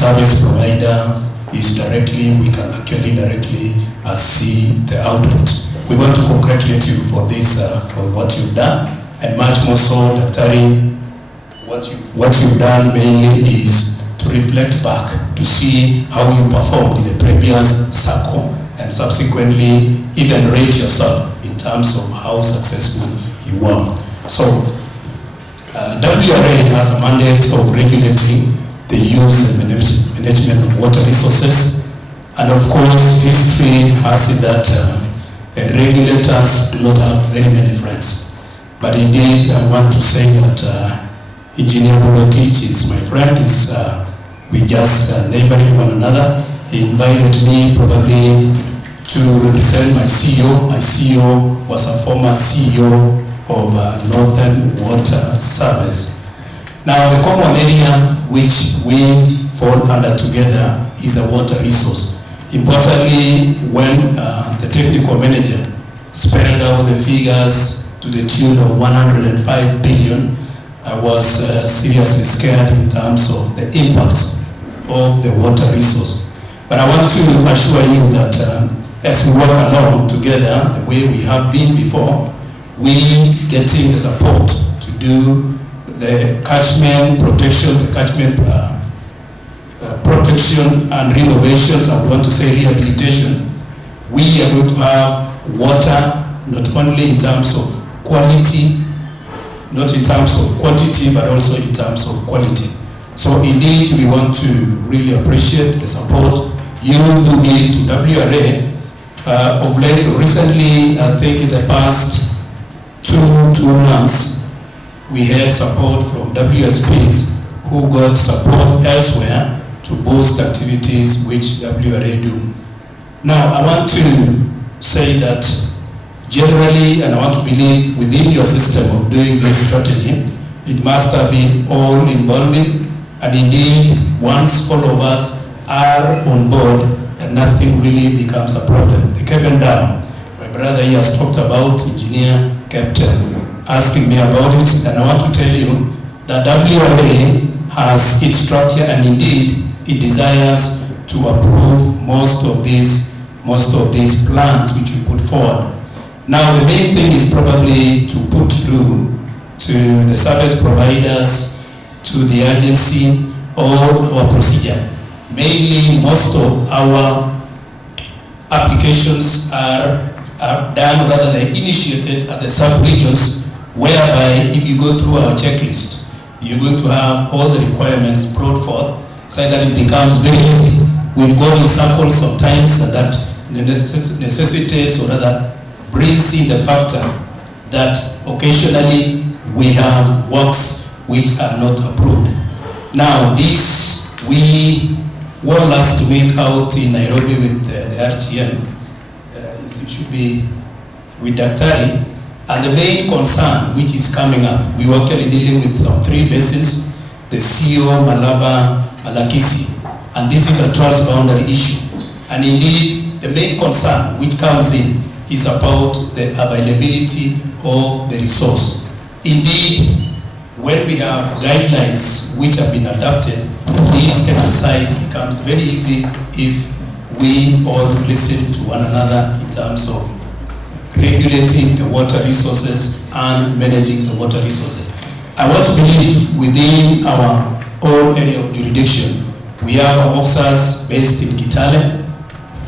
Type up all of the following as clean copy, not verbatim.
service provider is directly, we can actually directly see the output. We want to congratulate you for this, for what you've done, and much more so, Daktari, what you've done mainly is to reflect back to see how you performed in the previous cycle, and subsequently even rate yourself in terms of how successful you were. So, WRA has a mandate of regulating the use and management of water resources, and of course history has it that regulators do not have very many friends. But indeed, I want to say that Engineer Bulotich is my friend. We just neighboring one another. He invited me probably to represent my CEO. My CEO was a former CEO of Northern Water Service. Now, the common area which we fall under together is the water resource. Importantly, when the technical manager spelled out the figures to the tune of 105 billion, I was seriously scared in terms of the impacts of the water resource. But I want to assure you that as we work along together, the way we have been before, we getting the support to do the catchment protection, the catchment protection and renovations, I want to say rehabilitation. We are going to have water not only in terms of quality, not in terms of quantity, but also in terms of quality. So indeed, we want to really appreciate the support you do give to WRA. Of late, recently, I think in the past two months, we had support from WSPs who got support elsewhere to boost activities which WRA do. Now, I want to say that generally, and I want to believe within your system of doing this strategy, it must have been all involving, and indeed, once all of us are on board, and nothing really becomes a problem. The Kevin Dam, my brother here has talked about, engineer kept asking me about it, and I want to tell you that WRA has its structure, and indeed, it desires to approve most of these plans which we put forward. Now, the main thing is probably to put through to the service providers, to the agency, all our procedure. Mainly, most of our applications are done, rather they're initiated at the sub-regions, whereby if you go through our checklist, you're going to have all the requirements brought forth, so that it becomes very easy. We've gone in circles sometimes, and that necessitates, or rather brings in the factor that occasionally we have works which are not approved. Now, this we were last week out in Nairobi with the RTM. It should be with Daktari. And the main concern which is coming up, we were actually dealing with some 3 basins, the CEO, Malaba, Malakisi. And this is a transboundary issue. And indeed, the main concern which comes in is about the availability of the resource. Indeed, when we have guidelines which have been adopted, this exercise becomes very easy if we all listen to one another in terms of regulating the water resources and managing the water resources. I want to believe within our own area of jurisdiction, we have officers based in Kitale,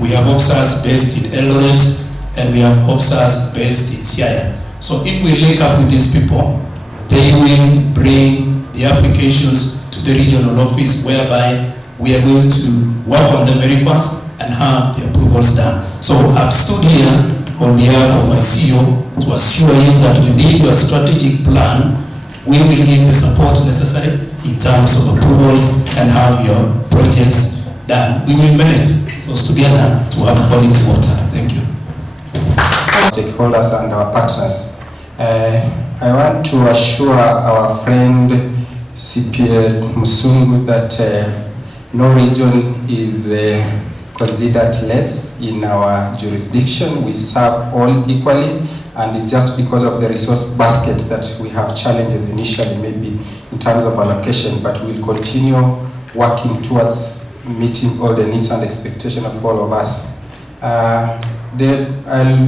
we have officers based in Eldoret, and we have officers based in Siaya. So if we link up with these people, they will bring the applications to the regional office, whereby we are going to work on them very fast and have the approvals done. So I've stood here on behalf of my CEO to assure you that within your strategic plan, we will give the support necessary in terms of approvals and have your projects done. We will manage those together to have quality water. Thank you. Stakeholders and our partners. I want to assure our friend CPL Musungu that no region is considered less in our jurisdiction. We serve all equally, and it's just because of the resource basket that we have challenges initially, maybe in terms of allocation, but we'll continue working towards meeting all the needs and expectations of all of us. I'll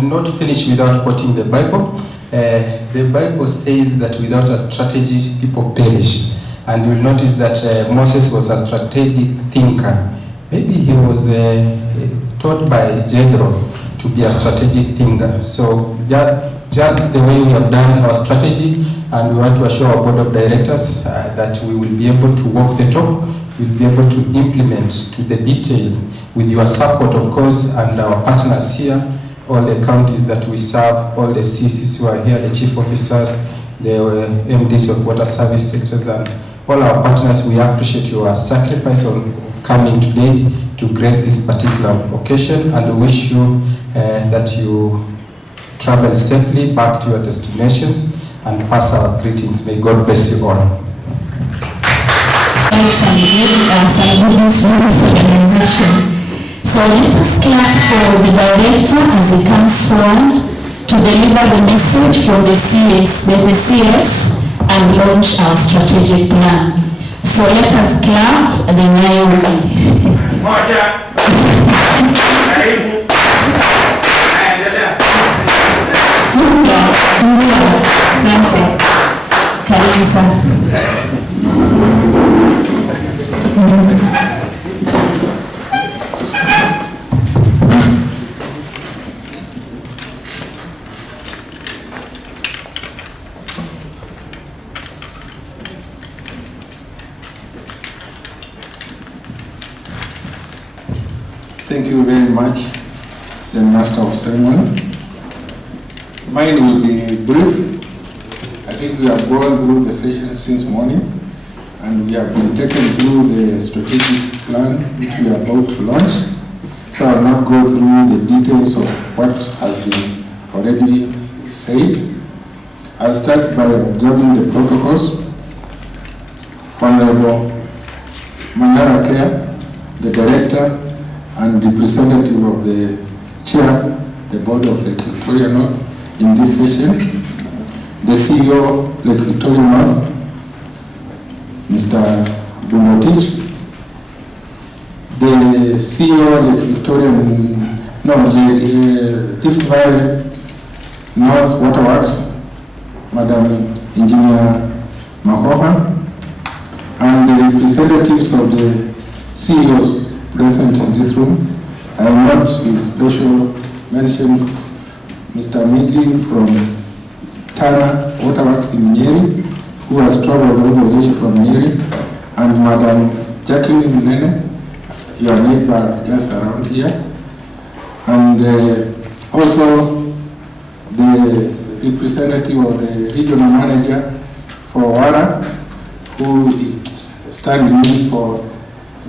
not finish without quoting the Bible. The Bible says that without a strategy, people perish. And you'll notice that Moses was a strategic thinker. Maybe he was taught by Jethro to be a strategic thinker. So just the way we have done our strategy, and we want to assure our board of directors that we will be able to walk the talk, we'll be able to implement to the detail with your support, of course, and our partners here, all the counties that we serve, all the CCs who are here, the chief officers, the MDs of water service sectors, and all our partners. We appreciate your sacrifice on coming today to grace this particular occasion, and we wish you that you travel safely back to your destinations and pass our greetings. May God bless you all. Some good news from this organization. So let us clap for the director as he comes forward to deliver the message from the CS and launch our strategic plan. So let us clap the Nyayo. Asante. Karibu sana. Thank you very much, the Master of Ceremony. Mine will be brief. I think we have gone through the session since morning, and we have been taken through the strategic plan which we are about to launch. So I will not go through the details of what has been already said. I'll start by observing the protocols. Honorable Mandara Care, the Director and representative of the Chair, the Board of Lake Victoria North in this session, the CEO, Lake Victoria North, Mr. Bunotich, the CEO, Lake Victoria, the Rift Valley North Waterworks, Madam Engineer Mahoha, and the representatives of the CEOs present in this room. I want to special mention Mr. Migi from Tana Waterworks in Nyeri, who has traveled all the way from Nyeri, and Madam Jacqueline Nene, your neighbor just around here, and also the representative of the regional manager for Wara, who is standing in for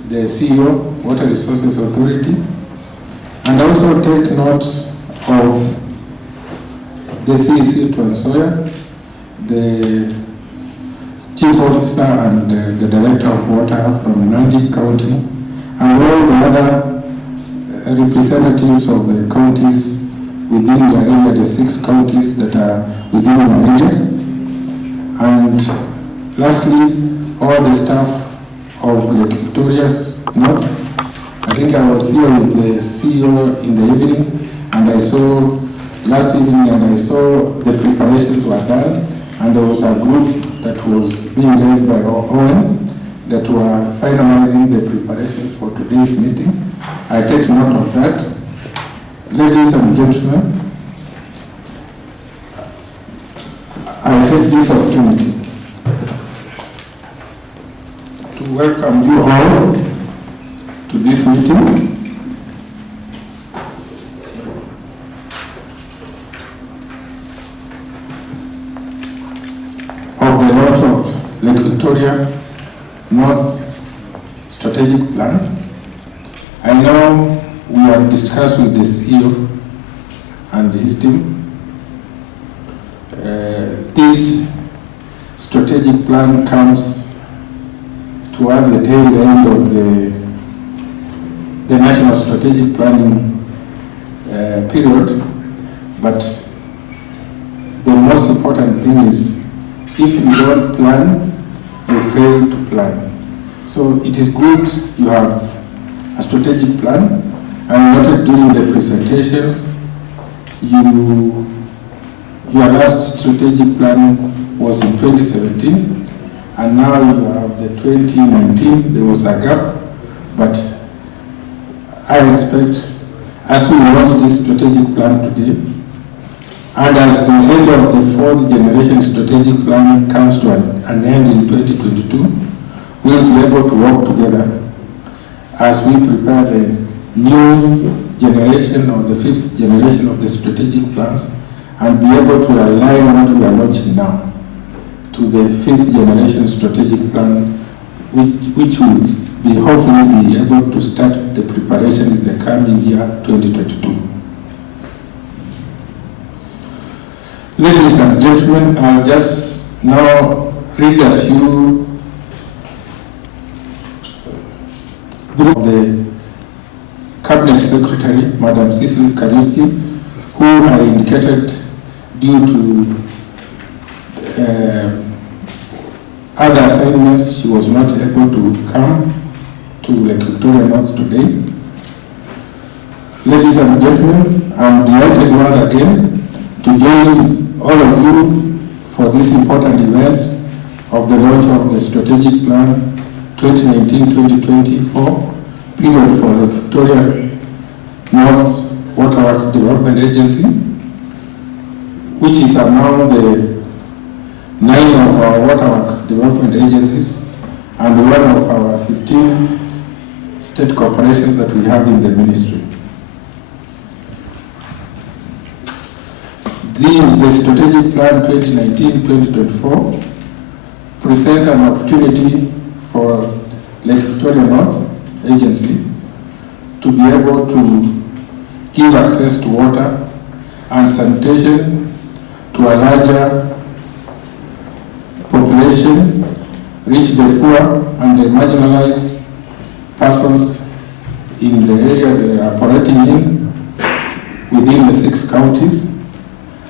the CEO, Water Resources Authority, and also take note of the CEC Transoya, the Chief Officer and the Director of Water from Nandi County, and all the other representatives of the counties within the area, the 6 counties that are within the area, and lastly, all the staff of Lake Victoria's North. I think I was here with the CEO in the evening, and I saw last evening, and I saw the preparations were done, and there was a group that was being led by Owen that were finalizing the preparations for today's meeting. I take note of that. Ladies and gentlemen, I take this opportunity to welcome you all to this meeting. Of the launch of Lake Victoria North Strategic Plan. I know we have discussed with the CEO and his team. This strategic plan comes toward the tail end of the National Strategic Planning period, but the most important thing is if you don't plan, you fail to plan. So it is good you have a strategic plan. I noted during the presentations, your last strategic plan was in 2017, and now you have the 2019. There was a gap, but I expect, as we launch this strategic plan today, and as the end of the fourth generation strategic plan comes to an end in 2022, we'll be able to work together as we prepare the new generation or the fifth generation of the strategic plans, and be able to align what we are launching now to the fifth generation strategic plan, which will be hopefully be able to start the preparation in the coming year 2022. Ladies and gentlemen, I'll just now read a few of the Cabinet Secretary, Madam Cecily Kariuki, who I indicated due to other assignments, she was not able to come to Lake Victoria North today. Ladies and gentlemen, I'm delighted once again to join all of you for this important event of the launch of the Strategic Plan 2019-2024 period for Lake Victoria North Waterworks Development Agency, which is among the 9 of our waterworks development agencies and one of our 15 state corporations that we have in the ministry. The Strategic Plan 2019-2024 presents an opportunity for Lake Victoria North Agency to be able to give access to water and sanitation to a larger population, reach the poor and the marginalized persons in the area they are operating in within the 6 counties.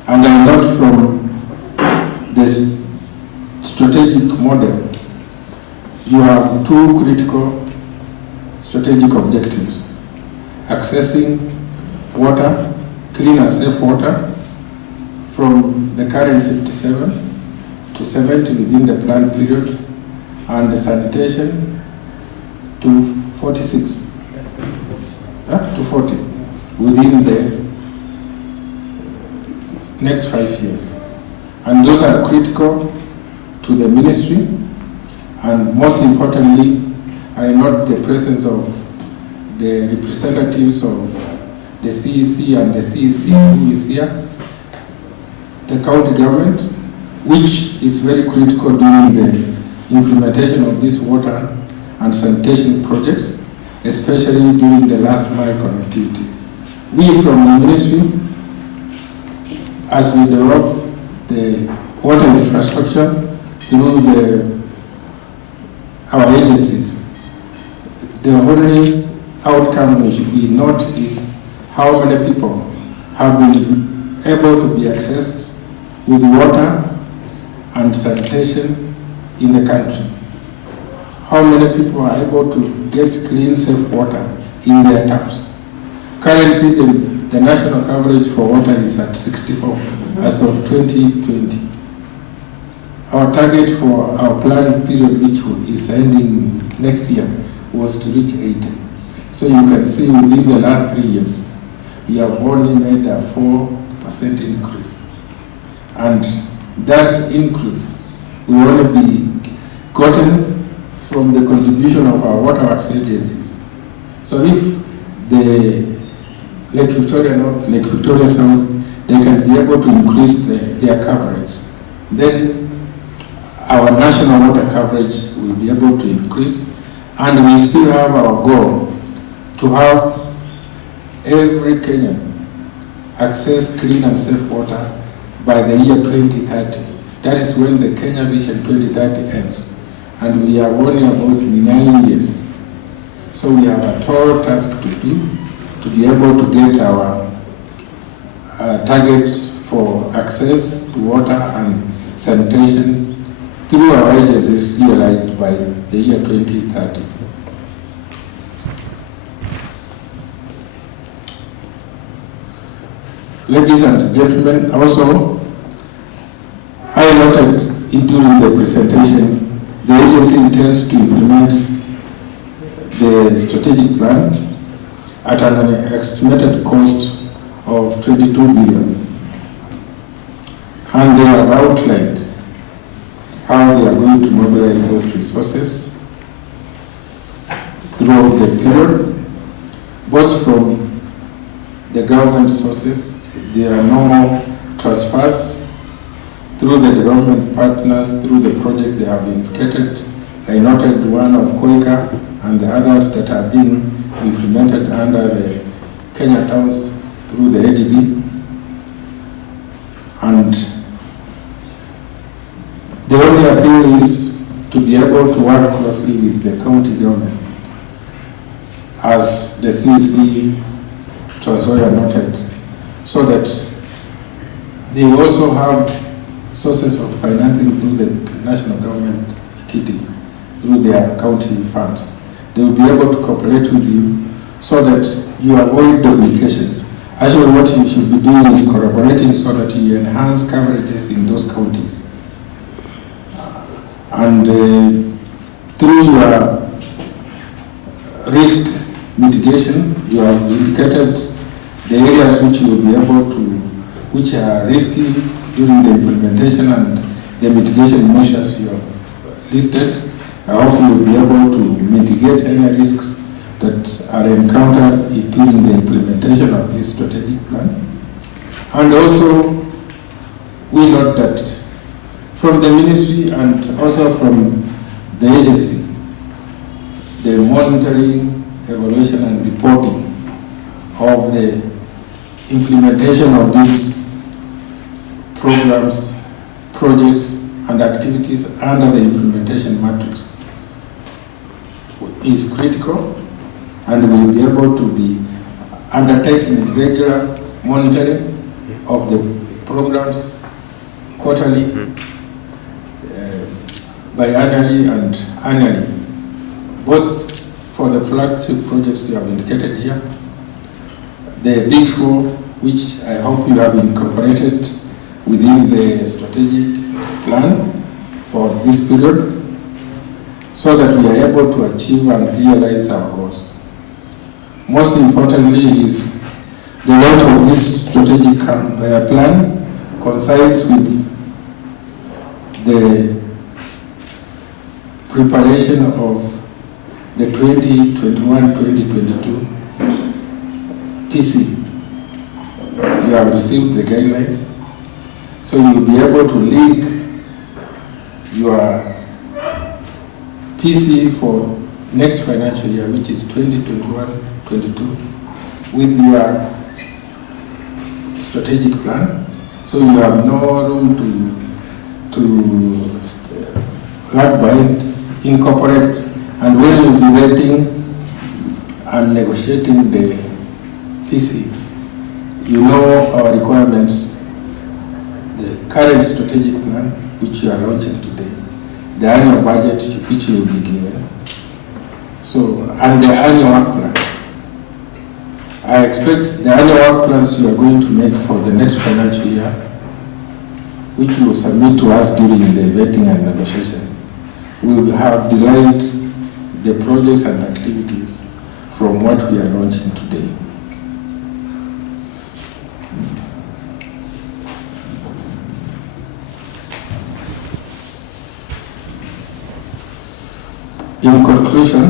And I note from this strategic model, you have 2 critical strategic objectives: accessing water, clean and safe water, from the current 57 to 70 within the planned period, and the sanitation to 46 to 40 within the next 5 years. And those are critical to the ministry, and most importantly, I note the presence of the representatives of the CEC and the CEC who is here, the county government, which is very critical during the implementation of these water and sanitation projects, especially during the last mile connectivity. We from the ministry, as we develop the water infrastructure through our agencies, the only outcome we note is how many people have been able to be accessed with water and sanitation in the country. How many people are able to get clean, safe water in their taps. Currently, the national coverage for water is at 64 as of 2020. Our target for our planned period, which is ending next year, was to reach 80. So you can see within the last 3 years, we have only made a 4% increase. And that increase will only be gotten from the contribution of our waterworks agencies. So if the Lake Victoria North, Lake Victoria South, they can be able to increase their coverage, then our national water coverage will be able to increase, and we still have our goal to have every Kenyan access clean and safe water by the year 2030. That is when the Kenya Vision 2030 ends. And we are only about 9 years. So we have a tall task to do to be able to get our targets for access to water and sanitation through our agencies realized by the year 2030. ladies and gentlemen, also highlighted during the presentation, the agency intends to implement the strategic plan at an estimated cost of 22 billion. And they have outlined how they are going to mobilize those resources throughout the period, both from the government sources, their normal transfers, through the development partners, through the project they have indicated. I noted one of Koika and the others that are being implemented under the Kenya Towns through the ADB. And the only appeal is to be able to work closely with the county government, as the CC Transoya noted, so that they also have sources of financing through the national government kitty, through their county funds. They will be able to cooperate with you so that you avoid duplications. Actually, what you should be doing is collaborating so that you enhance coverages in those counties. And through your risk mitigation, you have indicated the areas which you will be able to, which are risky during the implementation and the mitigation measures you have listed. I hope you will be able to mitigate any risks that are encountered during the implementation of this strategic plan. And also, we note that from the ministry and also from the agency, the monitoring, evaluation and reporting of the implementation of these programs, projects and activities under the implementation matrix is critical, and we will be able to be undertaking regular monitoring of the programs quarterly, biannually and annually, both for the flagship projects you have indicated here, the big four, which I hope you have incorporated within the strategic plan for this period, so that we are able to achieve and realize our goals. Most importantly is the launch of this strategic plan coincides with the preparation of the 2021-2022 PC. You have received the guidelines, so you will be able to link your PC for next financial year, which is 2021-22, with your strategic plan. So you have no room to lag behind, incorporate, and when you'll be vetting and negotiating the PC, you know our requirements, the current strategic plan, which you are launching today, the annual budget which you will be given, so, and the annual work plan. I expect the annual work plans you are going to make for the next financial year, which you will submit to us during the vetting and negotiation, we will have derived the projects and activities from what we are launching today. In conclusion,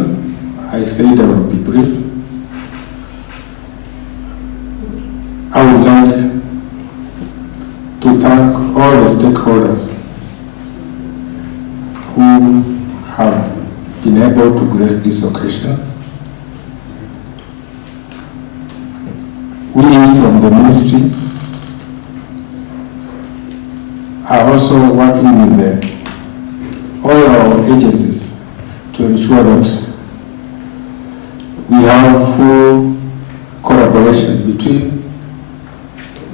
I said I will be brief. I would like to thank all the stakeholders who have been able to grace this occasion. We from the ministry are also working with all our agencies to ensure that we have full collaboration between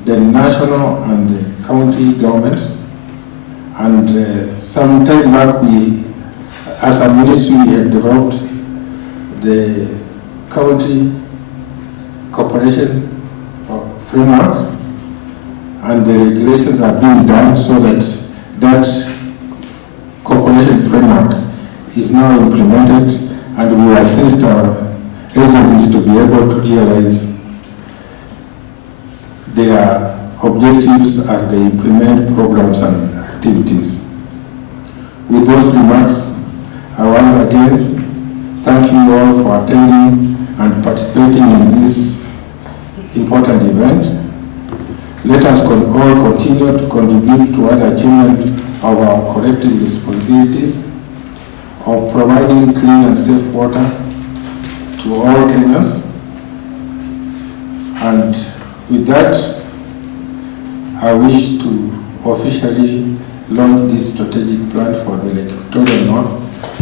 the national and the county governments. And some time back, we, as a ministry, we have developed the county cooperation framework, and the regulations are being done so that that cooperation framework is now implemented, and we will assist our agencies to be able to realize their objectives as they implement programs and activities. With those remarks, I want again thank you all for attending and participating in this important event. Let us all continue to contribute towards achievement of our collective responsibilities of providing clean and safe water to all Kenyans. And with that, I wish to officially launch this strategic plan for the Lake Victoria North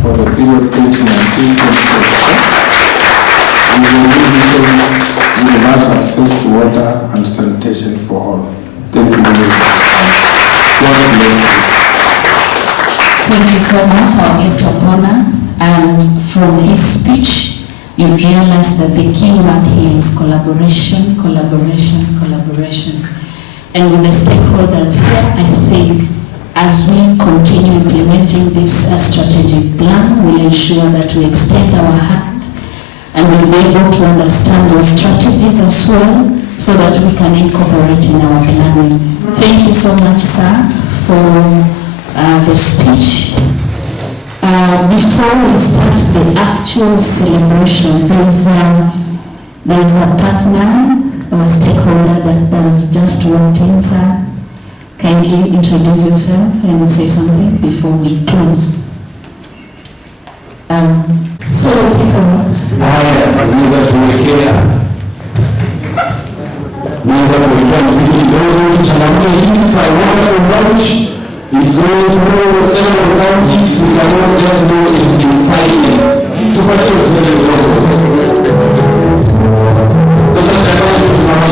for the period 2019-2024. We will leave universal access to water and sanitation for all. Thank you very much. God bless you. Thank you so much, our guest of honor. And from his speech, you realize that the key word here is collaboration, collaboration, collaboration. And with the stakeholders here, I think as we continue implementing this strategic plan, we'll ensure that we extend our hand and we'll be able to understand those strategies as well so that we can incorporate in our planning. Thank you so much, sir, for the speech. Before we start the actual celebration, there's a partner or a stakeholder that has just walked in, sir. Kindly introduce yourself and say something before we close. So take a look. Naweza kuwekea mziki kidogo, changamoto hizi za water launch is going through several counties. We cannot just watch it in silence. Tupatie mziki kidogo. Sasa tayari tunaona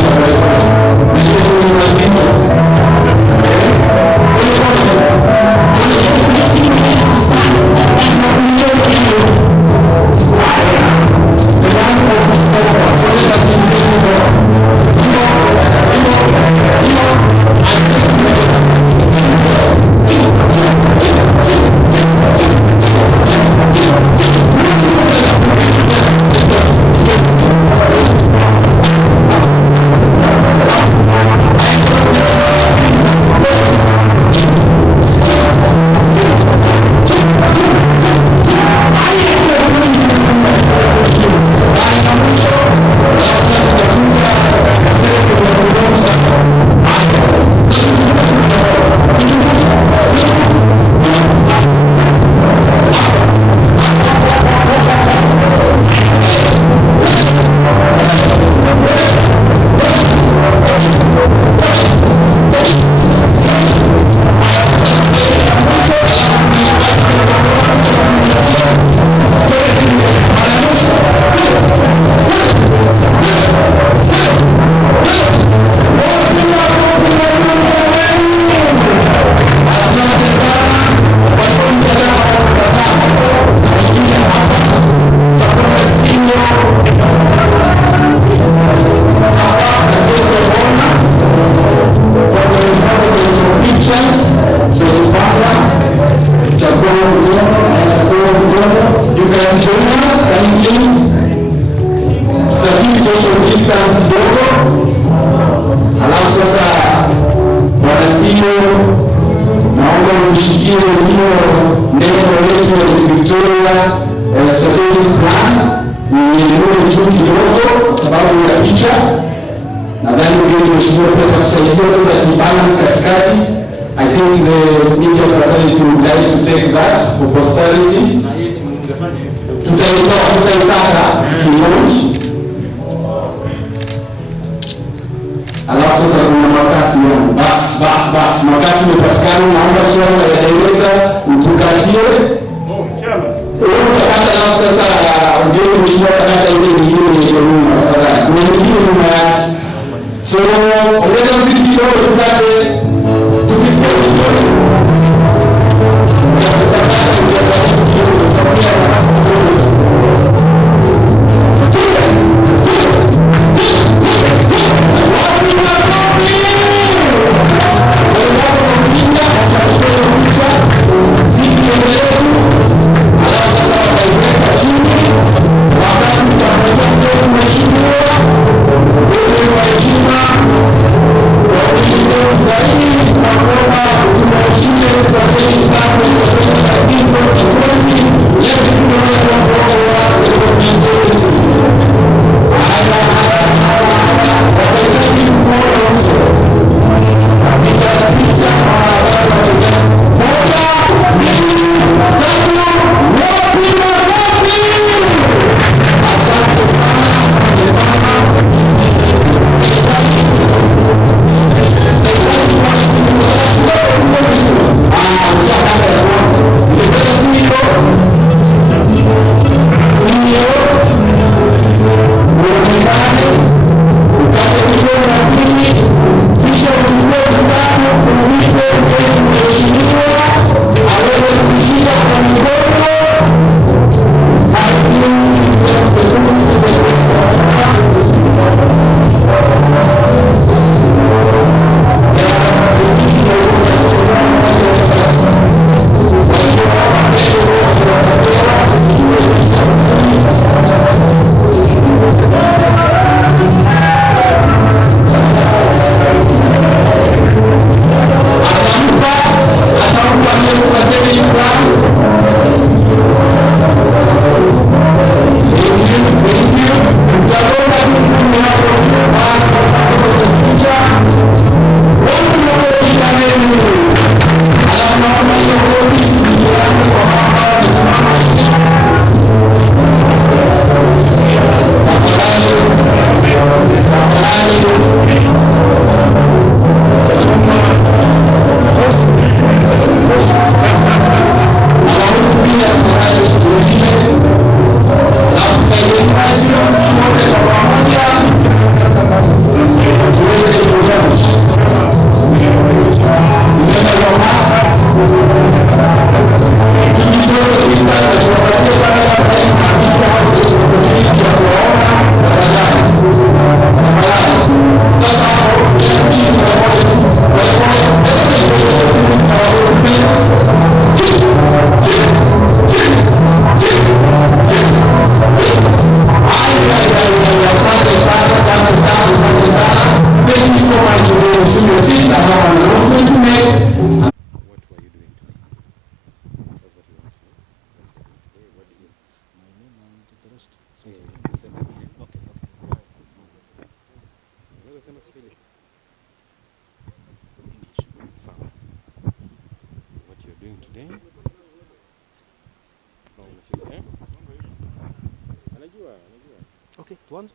Okay, tuanze.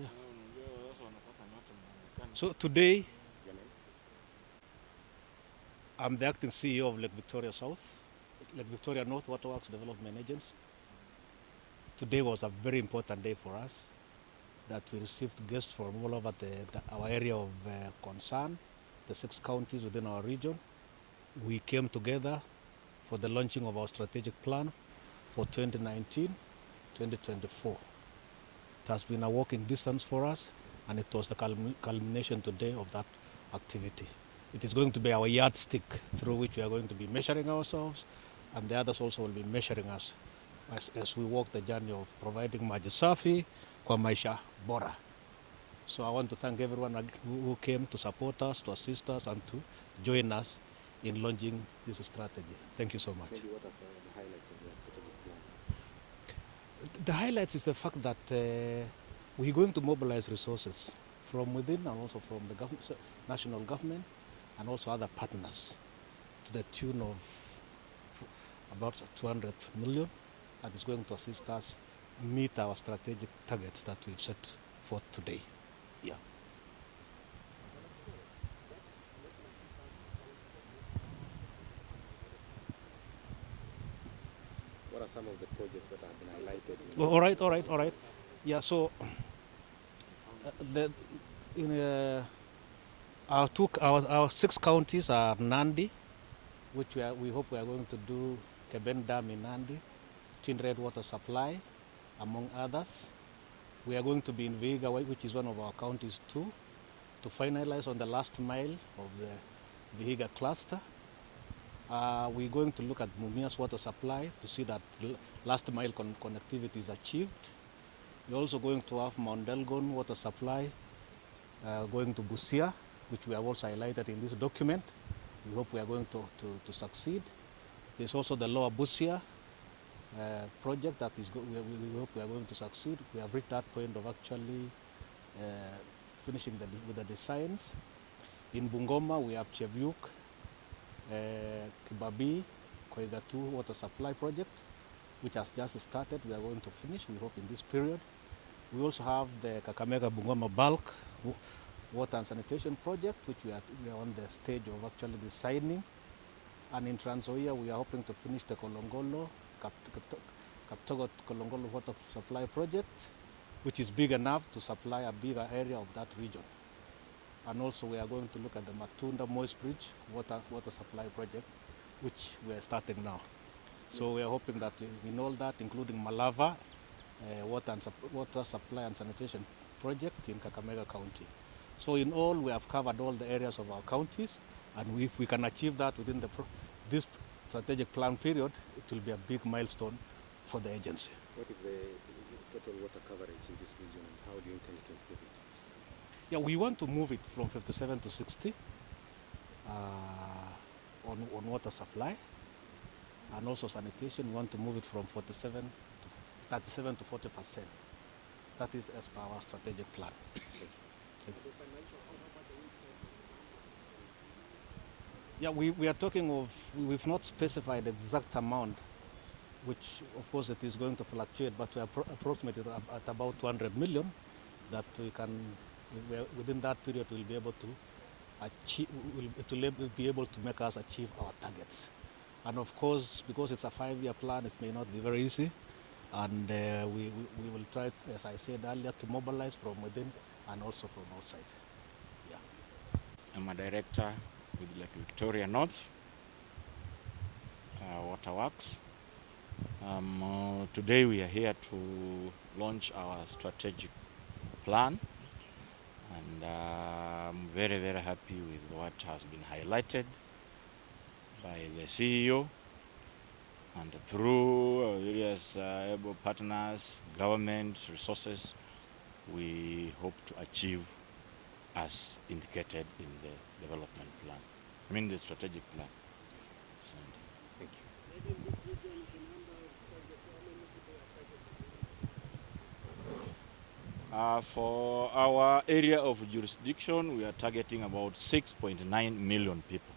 Yeah. So today, I'm the acting CEO of Lake Victoria Victoria North Waterworks Development Agency. Today was a very important day for us that we received guests from all over our area of concern, the 6 counties within our region. We came together for the launching of our strategic plan for 2019-2024. It has been a walking distance for us, and it was the culmination today of that activity. It is going to be our yardstick through which we are going to be measuring ourselves, and the others also will be measuring us as we walk the journey of providing maji safi kwa maisha bora. So I want to thank everyone who came to support us, to assist us, and to join us in launching this strategy. Thank you so much. Maybe what are the highlights of the strategic plan? The highlights is the fact that we're going to mobilize resources from within and also from the national government and also other partners to the tune of about 200 million that is going to assist us meet our strategic targets that we've set for today. Yeah. What are some of the projects that have been highlighted? All right. Yeah, so our 6 counties are Nandi, which we hope we are going to do Keben Dam in Nandi, Tin Red water supply, among others. We are going to be in Vihiga, which is one of our counties too, to finalize on the last mile of the Vihiga cluster. We're going to look at Mumias water supply to see that last mile connectivity is achieved. We're also going to have Mount Elgon water supply going to Busia, which we have also highlighted in this document. We hope we are going to succeed. There's also the Lower Busia project that is we hope we are going to succeed. We have reached that point of actually finishing with the designs. In Bungoma, we have Chevyuk, Kibabi, Koigatu water supply project, which has just started. We are going to finish, we hope, in this period. We also have the Kakamega Bungoma bulk water and sanitation project, which we are on the stage of actually designing. And in Trans Nzoia, we are hoping to finish the Kolongolo, Kaptogot Kolongolo water supply project, which is big enough to supply a bigger area of that region. And also we are going to look at the Matunda Moist Bridge water supply project, which we are starting now. So we are hoping that in all that, including Malava, water supply and sanitation project in Kakamega County. So in all, we have covered all the areas of our counties, and if we can achieve that within this strategic plan period, it will be a big milestone for the agency. What is the total water coverage in this region, and how do you intend to improve it? Yeah, we want to move it from 57 to 60 on water supply, and also sanitation. We want to move it from 37 to 40%. That is as per our strategic plan. Yeah, we are talking of, we've not specified the exact amount, which of course it is going to fluctuate, but we are approximated at about 200 million that we can, within that period, we'll be able to achieve, will be able to make us achieve our targets. And of course, because it's a 5-year plan, it may not be very easy. And we will try, as I said earlier, to mobilize from within and also from outside. Yeah. I'm a director with Lake Victoria North Waterworks. Today we are here to launch our strategic plan, and I'm very, very happy with what has been highlighted by the CEO, and through various able partners, government, resources, we hope to achieve as indicated in the development plan. I mean the strategic plan. Thank you. For our area of jurisdiction, we are targeting about 6.9 million people.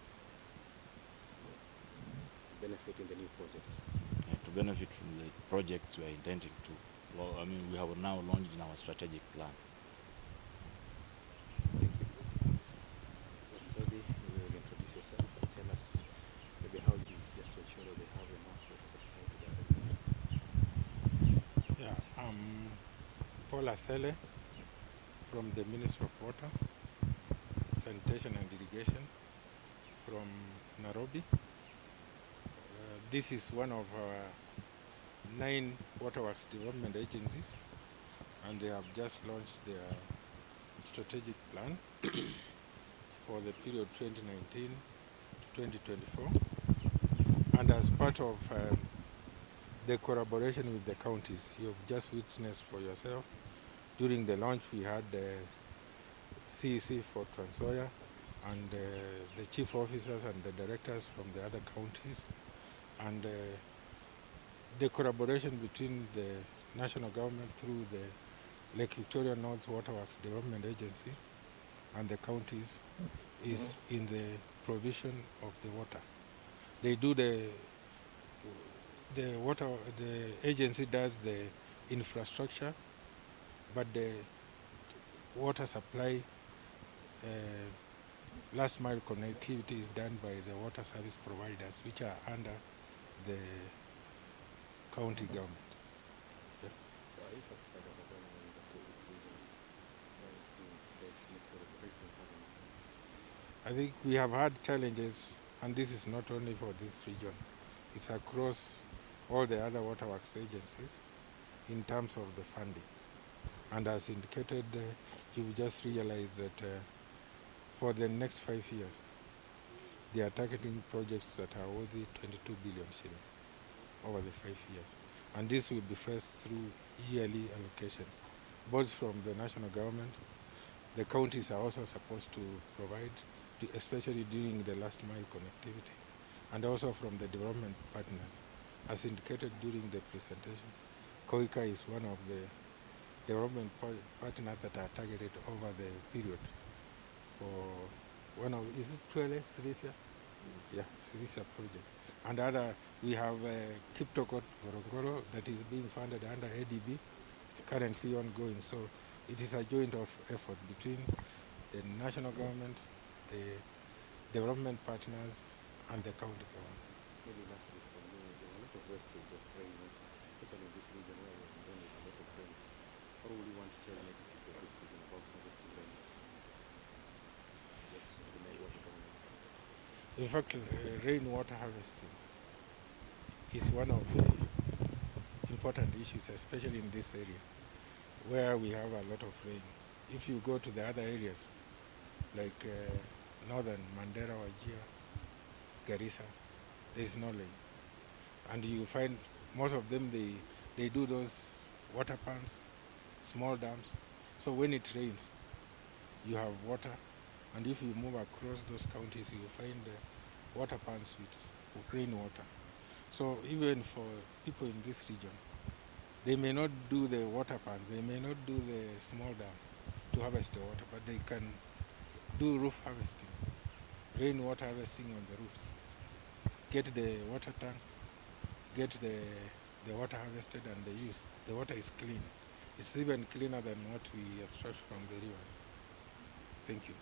Benefit in the new projects. To benefit from the projects we are intending to we have now launched in our strategic plan. Maybe you will introduce yourself and tell us maybe how it is, just to ensure that they have enough water supply to their residents. Yeah, I'm Paul Asele from the Ministry of Water, Sanitation and Irrigation from Nairobi. This is one of our 9 waterworks development agencies, and they have just launched their strategic plan for the period 2019 to 2024. And as part of the collaboration with the counties, you've just witnessed for yourself. During the launch, we had the CEC for Trans Nzoia and the chief officers and the directors from the other counties, and the collaboration between the national government through the Lake Victoria North Waterworks Development Agency and the counties is in the provision of the water. They do the agency does the infrastructure, but the water supply, last mile connectivity is done by the water service providers, which are under the county government. Are you satisfied with the government that this region is doing its best to make sure that the residents have enough water? I think we have had challenges, and this is not only for this region, it's across all the other waterworks agencies in terms of the funding. And as indicated, you've just realized that for the next 5 years, they are targeting projects that are worthy 22 billion shillings over the 5 years. And this will be first through yearly allocations, both from the national government. The counties are also supposed to provide, especially during the last mile connectivity, and also from the development partners. As indicated during the presentation, COICA is one of the development partners that are targeted over the period for one of, is it Twele, Sirisia? Yeah, Sirisia project. And other, we have Kiptokot Gorongoro that is being funded under ADB, currently ongoing. So it is a joint effort between the national government, the development partners, and the county government. Maybe lastly from me, there's a lot of wastage of rainwater, especially in this region where we're endowed with a lot of rain. What would you want to tell maybe people of this region about harvesting rainwater? Just remind what the government is doing. In fact, rainwater harvesting is one of the important issues, especially in this area, where we have a lot of rain. If you go to the other areas, like northern Mandera, Wajir, Garissa, there is no rain. And you find most of them, they do those water pans, small dams. So when it rains, you have water. And if you move across those counties, you find water pans with rainwater. So even for people in this region, they may not do the water pan, they may not do the small dam to harvest the water, but they can do roof harvesting, rainwater harvesting on the roofs. Get the water tank, get the water harvested and they use. The water is clean. It's even cleaner than what we extract from the rivers. Thank you.